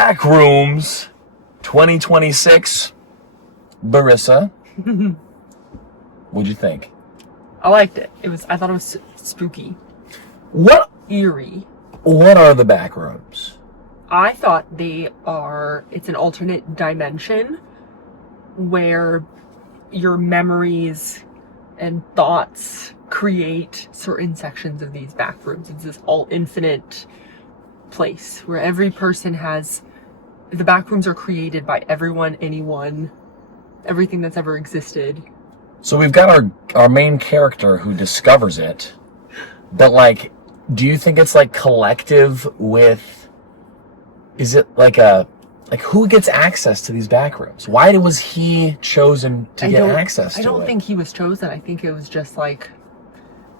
Backrooms 2026. Barissa, what'd you think? I liked it. I thought it was spooky. What Eerie. What are the Backrooms? I thought it's an alternate dimension where your memories and thoughts create certain sections of these backrooms. It's this all infinite place where every person the backrooms are created by everyone, anyone, everything that's ever existed. So we've got our main character who discovers it, but like, do you think it's like collective with, is it like who gets access to these backrooms? Why was he chosen to get access to it? I don't think he was chosen. I think it was just like,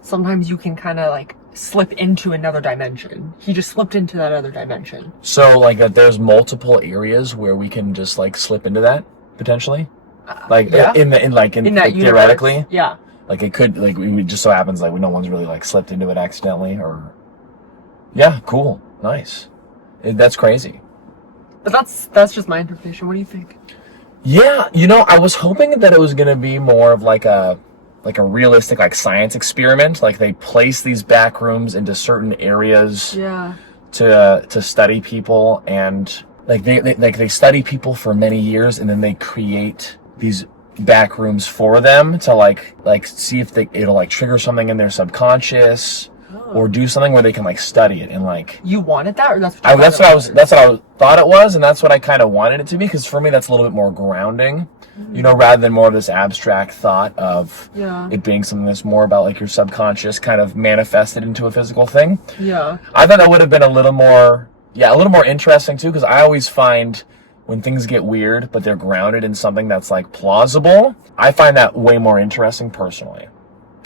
sometimes you can kind of like slip into another dimension. He just slipped into that other dimension. So like that there's multiple areas where we can just like slip into that potentially? Like yeah. in that like, theoretically? Universe. Yeah. Like it could, like it just so happens like no one's really like slipped into it accidentally or... Yeah, cool. Nice. That's crazy. But that's just my interpretation. What do you think? Yeah, I was hoping that it was going to be more of like a realistic like science experiment. Like they place these back rooms into certain areas to study people, and like they study people for many years, and then they create these back rooms for them to like see if it'll like trigger something in their subconscious. Or do something where they can like study it and like. You wanted that, or that's what that's what I thought it was, and that's what I kind of wanted it to be, because for me that's a little bit more grounding, rather than more of this abstract thought of it being something that's more about like your subconscious kind of manifested into a physical thing. Yeah. I thought that would have been a little more interesting too, because I always find when things get weird but they're grounded in something that's like plausible, I find that way more interesting personally.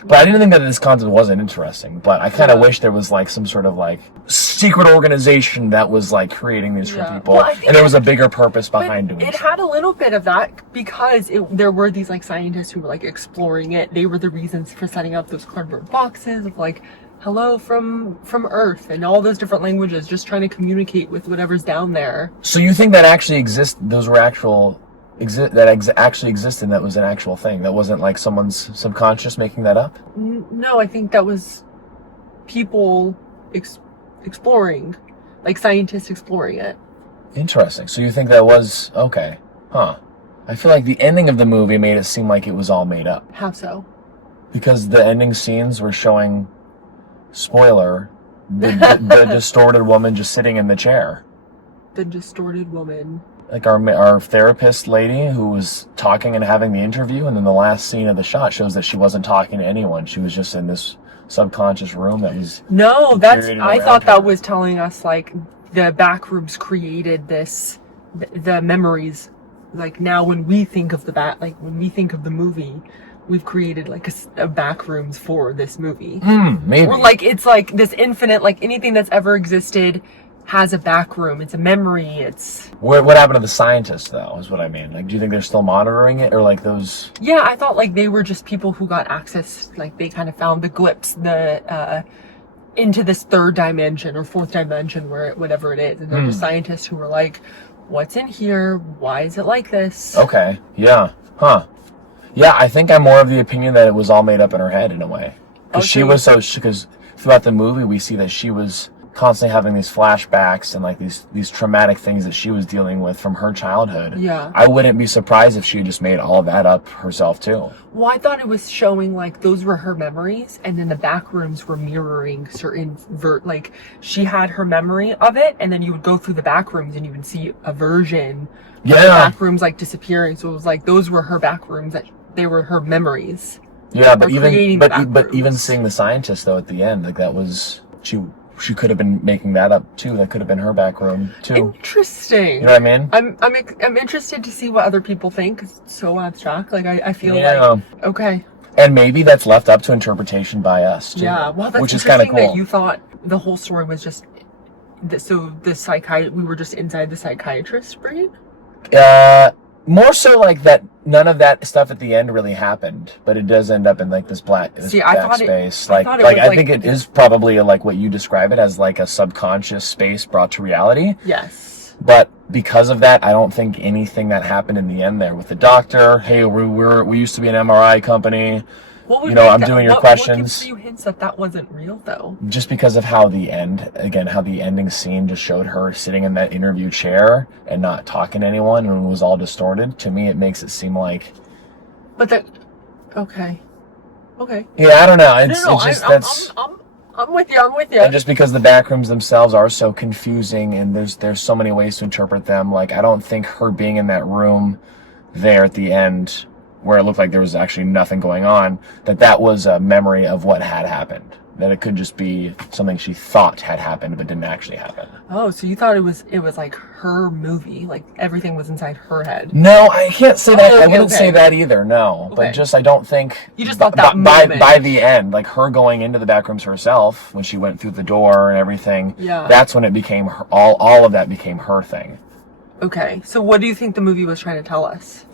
But I didn't think that this concept wasn't interesting, but I kind of wish there was like some sort of like secret organization that was like creating these for people, and there was a bigger purpose behind doing it. It had a little bit of that because there were these like scientists who were like exploring it. They were the reasons for setting up those cardboard boxes of like, hello from Earth, and all those different languages, just trying to communicate with whatever's down there. So you think that actually exists? Those were actually existed, and that was an actual thing. That wasn't like someone's subconscious making that up? No, I think that was people exploring, like scientists exploring it. Interesting. So you think that was okay? Huh. I feel like the ending of the movie made it seem like it was all made up. How so? Because the ending scenes were showing, spoiler, the distorted woman just sitting in the chair. The distorted woman. Like our therapist lady who was talking and having the interview, and then the last scene of the shot shows that she wasn't talking to anyone. She was just in this subconscious room that was... No, I thought that was telling us like the backrooms created the memories. Like now when we think of when we think of the movie, we've created like a backrooms for this movie. Maybe. Or like it's like this infinite, like anything that's ever existed has a back room. It's a memory. It's what happened to the scientists though, is what I mean. Like, do you think they're still monitoring it, or like those? Yeah, I thought like they were just people who got access, like they kind of found the glimpse into this third dimension or fourth dimension, whatever it is, and they're just scientists who were like, what's in here, why is it like this? Okay. Yeah. Huh. Yeah, I think I'm more of the opinion that it was all made up in her head in a way, because because throughout the movie we see that she was constantly having these flashbacks and like these traumatic things that she was dealing with from her childhood. Yeah. I wouldn't be surprised if she had just made all of that up herself too. Well, I thought it was showing like those were her memories, and then the back rooms were mirroring certain like she had her memory of it, and then you would go through the back rooms and you would see a version of the back rooms like disappearing. So it was like those were her back rooms, that they were her memories. Yeah, but even seeing the scientist though at the end, like that was she could have been making that up too. That could have been her back room too. Interesting. You know what I mean? I'm interested to see what other people think. It's so abstract. Like I feel like okay. And maybe that's left up to interpretation by us too. Yeah, well, that's which is kind of cool. That you thought the whole story was just we were just inside the psychiatrist's brain. More so like that. None of that stuff at the end really happened, but it does end up in like this black space. I think it is probably like what you describe it as, like a subconscious space brought to reality. Yes. But because of that, I don't think anything that happened in the end there with the doctor, hey, we used to be an MRI company. I'm doing your questions. What gives you hints that wasn't real, though? Just because of how the ending scene just showed her sitting in that interview chair and not talking to anyone and it was all distorted. To me, it makes it seem like. But that, okay. Yeah, I don't know. I'm with you. And just because the backrooms themselves are so confusing and there's so many ways to interpret them, like I don't think her being in that room there at the end where it looked like there was actually nothing going on, that was a memory of what had happened. That it could just be something she thought had happened but didn't actually happen. Oh, so you thought it was like her movie, like everything was inside her head? No, I can't say that. I wouldn't say that either. No, but just I don't think. You just thought that by the end, like her going into the backrooms herself when she went through the door and everything. Yeah. That's when it became all of that became her thing. Okay, so what do you think the movie was trying to tell us?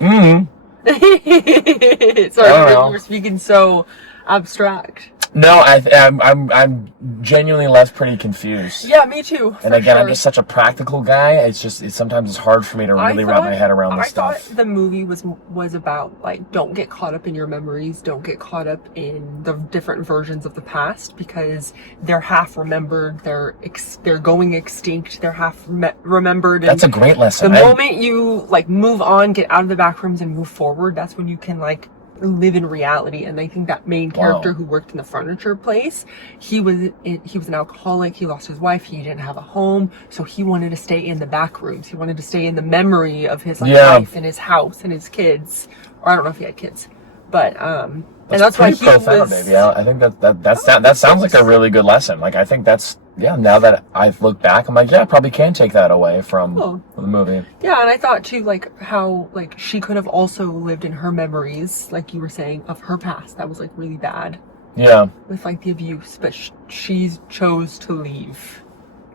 Sorry, you were speaking so abstract. No, I'm genuinely left pretty confused. Yeah, me too. And again, I'm just such a practical guy. Sometimes it's hard for me to really wrap my head around this stuff. I thought the movie was about like, don't get caught up in your memories, don't get caught up in the different versions of the past because they're half remembered, they're going extinct, they're half remembered. That's a great lesson. The moment you like move on, get out of the back rooms and move forward, that's when you can like live in reality. And I think that main character who worked in the furniture place, he was an alcoholic, he lost his wife, he didn't have a home, so he wanted to stay in the back rooms, he wanted to stay in the memory of his life and his house and his kids, or I don't know if he had kids, but and that's why he profound, was. Yeah, I think that sounds like a really good lesson. Like I think that's now that I've looked back, I'm like, I probably can take that away from the movie. Yeah, and I thought too, like how like she could have also lived in her memories, like you were saying, of her past that was like really bad. Yeah. With like the abuse, but she chose to leave.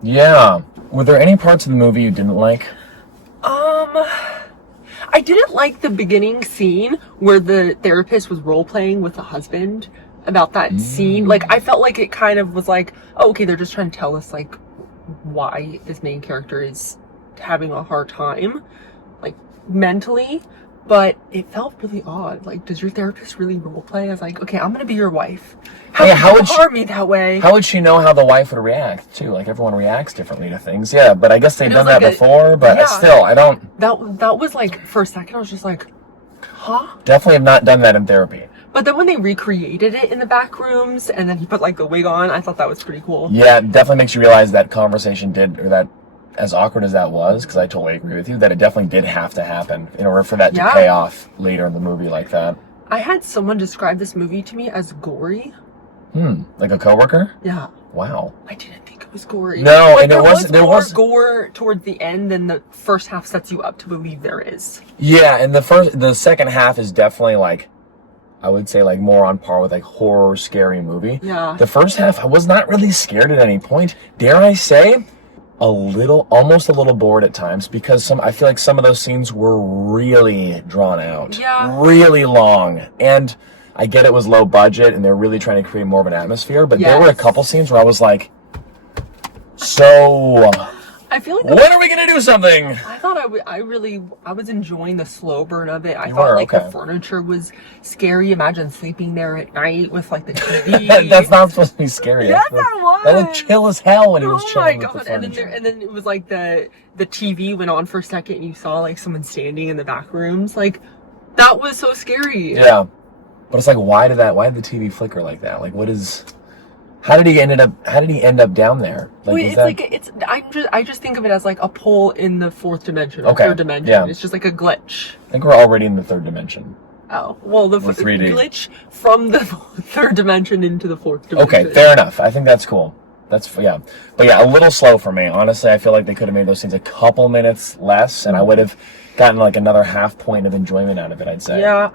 Yeah. Were there any parts of the movie you didn't like? I didn't like the beginning scene where the therapist was role-playing with the husband about that scene. Like, I felt like it kind of was like, oh, okay, they're just trying to tell us, like, why this main character is having a hard time, like, mentally. But it felt really odd. Like, does your therapist really role-play? I was like, okay, I'm gonna be your wife. How would you harm me that way? How would she know how the wife would react, too? Like, everyone reacts differently to things. Yeah, but I guess they've done that before, but still, I don't... That was like, for a second, I was just like, huh? Definitely have not done that in therapy. But then when they recreated it in the back rooms, and then he put, like, the wig on, I thought that was pretty cool. Yeah, it definitely makes you realize that conversation as awkward as that was, because I totally agree with you, that it definitely did have to happen in order for that to pay off later in the movie like that. I had someone describe this movie to me as gory. Like a coworker? Yeah. Wow. I didn't think it was gory. No, like, and there was gore towards the end than the first half sets you up to believe there is. Yeah, and the second half is definitely like, I would say like more on par with like horror scary movie. Yeah. The first half, I was not really scared at any point. Dare I say, almost a little bored at times because I feel like some of those scenes were really drawn out. Yeah. Really long. And I get it was low budget and they're really trying to create more of an atmosphere, but there were a couple scenes where I was like, so I feel like when are we gonna do something? I thought I was enjoying the slow burn of it. I thought the furniture was scary. Imagine sleeping there at night with like the TV. That's not supposed to be scary. Yes, that was. That looked chill as hell when it was chilling. Oh my god! And then it was like the TV went on for a second, and you saw like someone standing in the back rooms. Like that was so scary. Yeah, but it's like, why did the TV flicker like that? Like, what is? How did he end up down there? Like, I just think of it as like a pole in the fourth dimension, third dimension. Yeah. It's just like a glitch. I think we're already in the third dimension. Oh, well, the 3D glitch from the third dimension into the fourth dimension. Okay, fair enough. I think that's cool. But yeah, a little slow for me. Honestly, I feel like they could have made those scenes a couple minutes less, and I would have gotten like another half point of enjoyment out of it, I'd say. Yeah,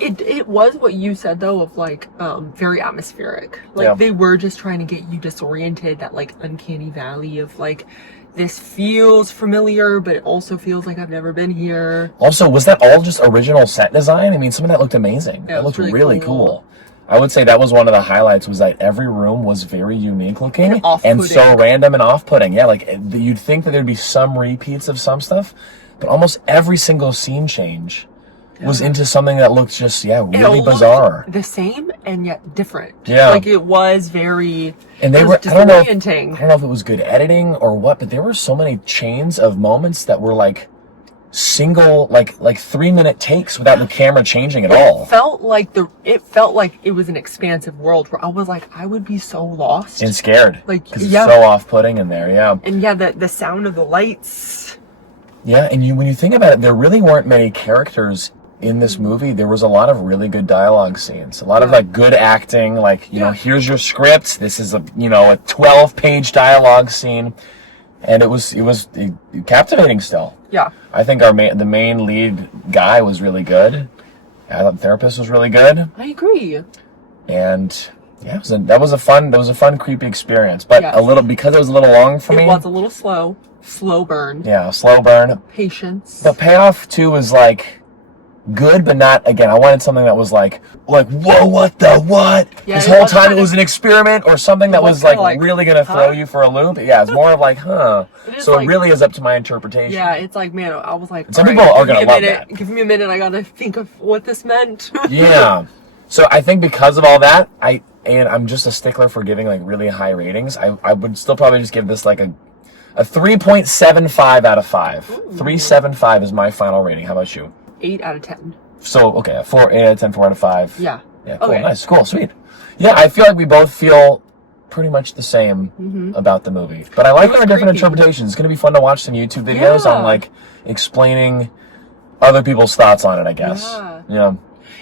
it was what you said though, of like very atmospheric. Like they were just trying to get you disoriented, that like uncanny valley of like, this feels familiar, but it also feels like I've never been here. Also, was that all just original set design? I mean, some of that looked amazing. Yeah, it looked really cool. I would say that was one of the highlights, was that every room was very unique looking and so random and off-putting. Yeah, like you'd think that there'd be some repeats of some stuff, but almost every single scene change was into something that looked just, really bizarre. The same and yet different. Yeah. Like it was very, and they it were, was disorienting. I don't know if it was good editing or what, but there were so many chains of moments that were like single, like 3-minute takes without the camera changing at all. It felt like it was an expansive world where I was like, I would be so lost and scared, like, because it's so off-putting in there. And the sound of the lights. Yeah, and when you think about it, there really weren't many characters in this movie. There was a lot of really good dialogue scenes, a lot of like good acting, like, you know, here's your script, this is a 12-page dialogue scene, and it was captivating still. Yeah. I think the main lead guy was really good. I thought the therapist was really good. I agree. And yeah, that was a fun creepy experience, but because it was a little long for me. It was a little slow burn. Yeah, slow burn. Patience. The payoff too was like good, but not, again, I wanted something that was like, whoa, what the what? Yeah, this whole time it was an experiment, or something that was like really gonna throw you for a loop. Yeah, it's more of like, So it really is up to my interpretation. Yeah, it's like, man, I was like, some people are gonna love that. Give me a minute, I gotta think of what this meant. Yeah. So I think because of all that, I'm just a stickler for giving like really high ratings. I would still probably just give this like a 3.75 out of 5. Ooh. 3.75 is my final rating. How about you? 8 out of 10. So, okay, 8 out of 10, 4 out of 5. Yeah. Yeah, cool, nice, cool, sweet. Yeah, I feel like we both feel pretty much the same about the movie. But I like our different interpretations. It's going to be fun to watch some YouTube videos on, like, explaining other people's thoughts on it, I guess. Yeah.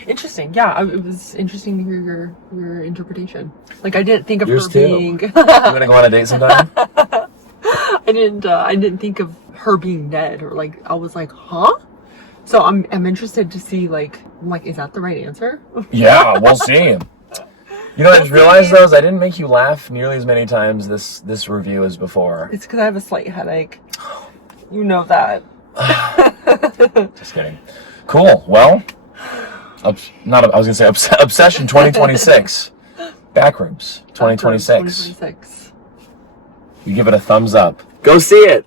Interesting. Yeah, it was interesting to hear your interpretation. Like, I didn't think of Yours her too. being... You want to go on a date sometime? I didn't think of her being dead, or like, I was like, huh? So I'm interested to see, like, is that the right answer? Yeah, we'll see. You know, I just realized, though, is I didn't make you laugh nearly as many times this review as before. It's because I have a slight headache. You know that. Just kidding. Cool. Well, I was gonna say Obsession 2026, Backrooms 2026. You give it a thumbs up. Go see it.